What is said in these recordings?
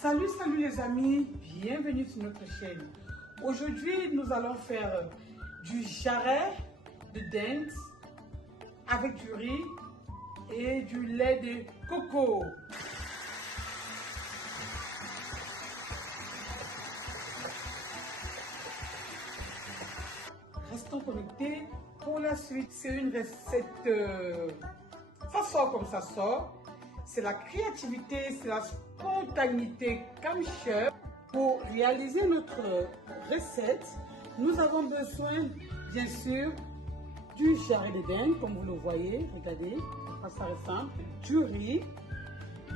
Salut les amis, bienvenue sur notre chaîne. Aujourd'hui, nous allons faire du jarret de dinde avec du riz et du lait de coco. Restons connectés pour la suite. C'est une recette, ça sort comme ça sort. C'est la créativité, c'est la spontanéité comme chef. Pour réaliser notre recette, nous avons besoin, bien sûr, du jarret de dinde, comme vous le voyez. Regardez, ça ressemble. Du riz,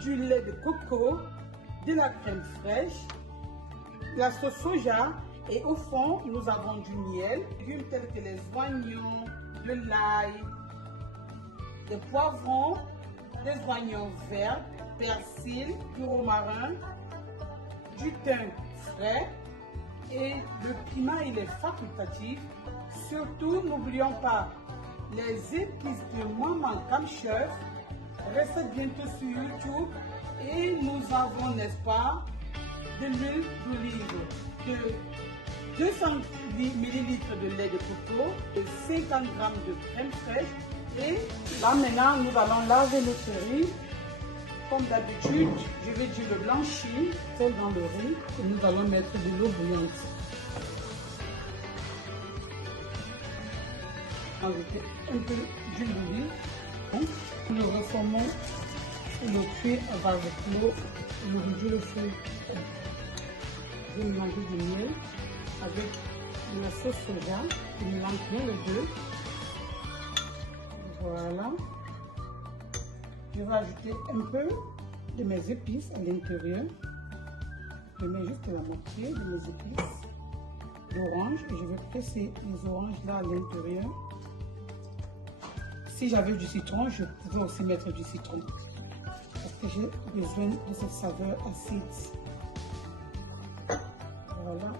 du lait de coco, de la crème fraîche, la sauce soja. Et au fond, nous avons du miel, des légumes tels que les oignons, de l'ail, des poivrons, des oignons verts, persil, du romarin, du thym frais et le piment, il est facultatif. Surtout, n'oublions pas les épices de Maman Cam Chef. Recette bientôt sur YouTube. Et nous avons, n'est-ce pas, de l'huile d'olive, de 200 ml de lait de coco, de 50 g de crème fraîche. Et là maintenant, nous allons laver notre riz. Comme d'habitude, je vais dire le blanchir, c'est dans le riz. Et nous allons mettre de l'eau bouillante. Ajouter un peu d'huile d'olive. Nous reformons le cuir avec l'eau. Nous réduisons le feu. Je vais mélanger du miel avec la sauce soja. Je mélange bien les deux. Voilà. Je vais ajouter un peu de mes épices à l'intérieur. Je mets juste la moitié de mes épices d'orange et je vais presser les oranges là à l'intérieur. Si j'avais du citron, je pouvais aussi mettre du citron parce que j'ai besoin de cette saveur acide. Voilà.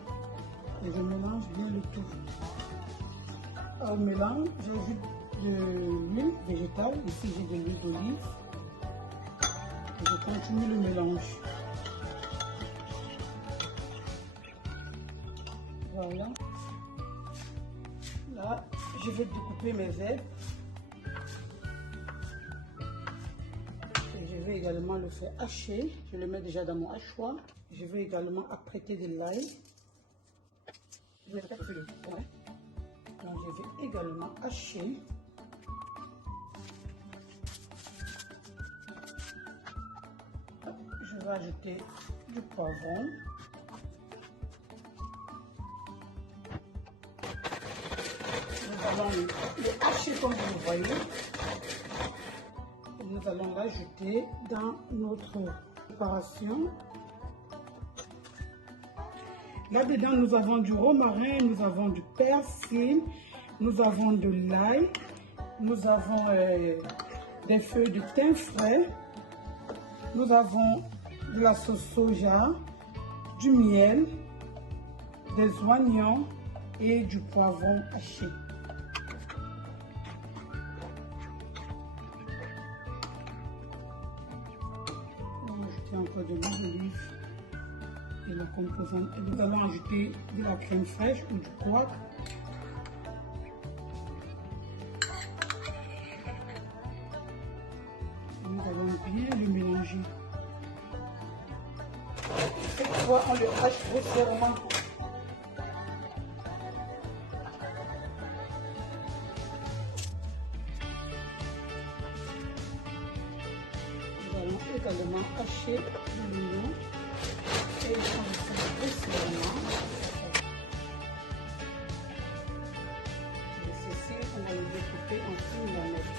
Et je mélange bien le tout. Au mélange, j'ajoute de l'huile végétale. Ici, j'ai de l'huile d'olive. Je continue le mélange. Voilà. Là, je vais découper mes herbes. Et je vais également le faire hacher. Je le mets déjà dans mon hachoir. Je vais également apprêter de l'ail. Donc, je vais également hacher. Je vais ajouter du poivron. Nous allons le hacher comme vous le voyez. Et nous allons l'ajouter dans notre préparation. Là-dedans, nous avons du romarin, nous avons du persil, nous avons de l'ail, nous avons des feuilles de thym frais, nous avons de la sauce soja, du miel, des oignons et du poivron haché. On va ajouter encore de l'huile d'olive et la composante. Et nous allons ajouter de la crème fraîche ou du couac. Nous allons bien le mélanger. Cette fois, on le hache grossièrement. Nous allons également hacher l'oignon et le faire grossièrement. Et ceci, on va le découper en fines lamelles.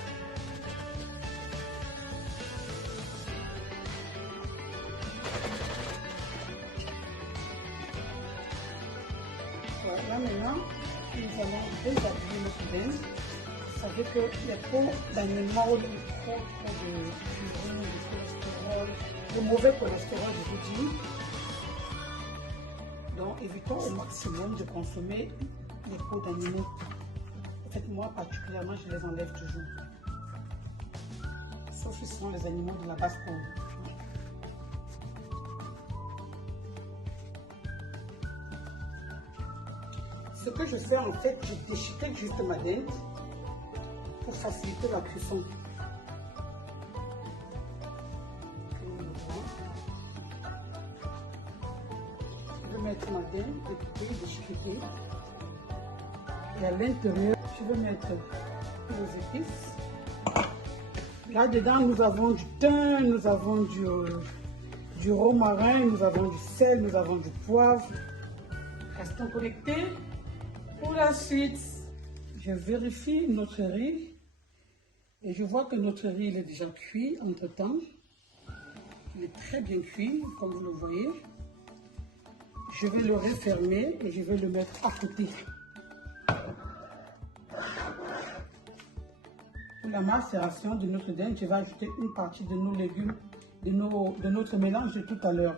Voilà, maintenant, nous allons déshabiller notre dinde. Vous savez que les peaux d'animaux, trop de purine, de cholestérol, de mauvais cholestérol, je vous dis. Donc, évitons au maximum de consommer les peaux d'animaux. En fait, moi, particulièrement, je les enlève toujours. Sauf si ce sont les animaux de la basse peau. que je fais en fait, je déchiquette juste ma dinde pour faciliter la cuisson. Je vais mettre ma dinde découpée, déchiquetée. Et à l'intérieur, je vais mettre les épices. Là-dedans, nous avons du thym, nous avons du romarin, nous avons du sel, nous avons du poivre. Restons connectés pour la suite. Je vérifie notre riz et je vois que notre riz il est déjà cuit entre temps. Il est très bien cuit, comme vous le voyez. Je vais le refermer et je vais le mettre à côté. Pour la macération de notre dinde, je vais ajouter une partie de nos légumes, de notre mélange de tout à l'heure.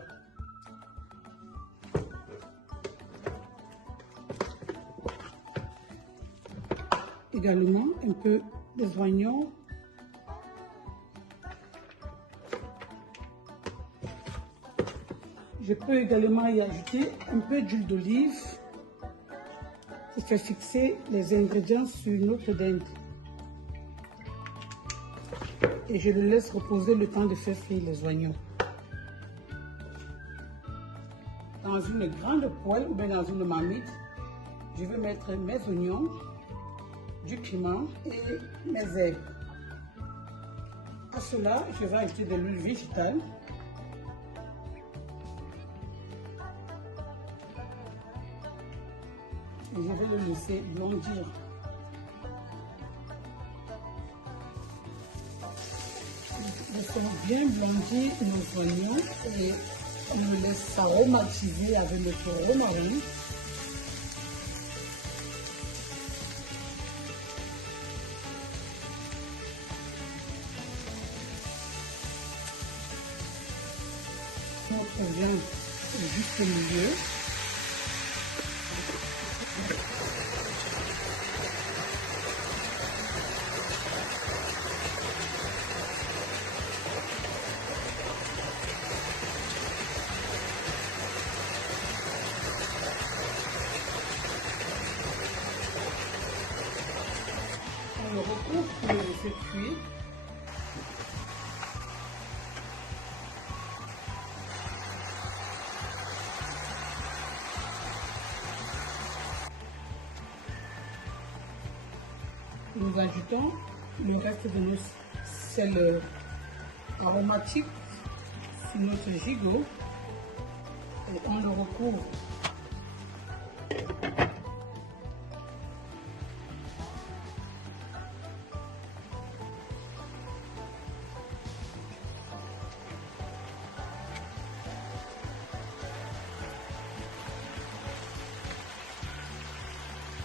Également un peu des oignons. Je peux également y ajouter un peu d'huile d'olive pour faire fixer les ingrédients sur notre dinde. Et je le laisse reposer le temps de faire frire les oignons. Dans une grande poêle ou bien dans une marmite, je vais mettre mes oignons, du piment et mes herbes. À cela, je vais ajouter de l'huile végétale. Et je vais le laisser blondir. Laissons bien blondir nos oignons et on le laisse aromatiser avec notre romarin. Notre viande est juste au milieu. On le recouvre pour le laisser cuire. Nous ajoutons le reste de nos sels aromatiques sur notre gigot et on le recouvre.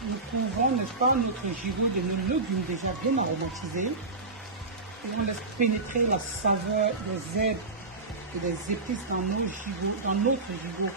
Nous couvrons, n'est-ce pas, notre gigot de nos légumes déjà bien aromatisés. Et on laisse pénétrer la saveur des herbes et des épices dans nos gigots, dans notre gigot.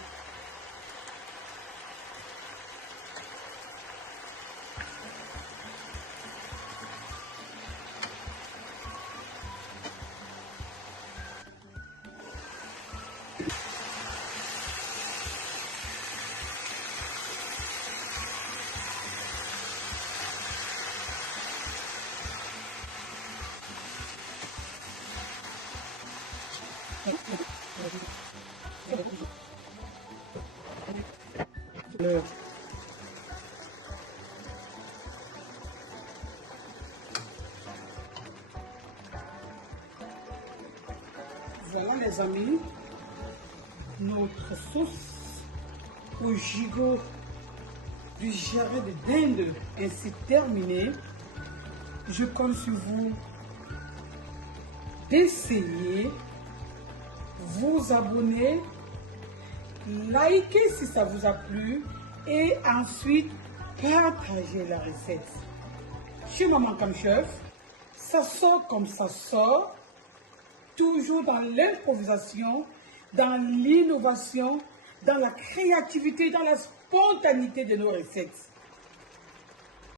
Voilà les amis, notre sauce au gigot du jarret de dinde ainsi terminée. Je compte sur vous d'essayer, vous abonner, liker si ça vous a plu et ensuite partager la recette. Chez Maman Cam Chef, ça sort comme ça sort, toujours dans l'improvisation, dans l'innovation, dans la créativité, dans la spontanéité de nos recettes.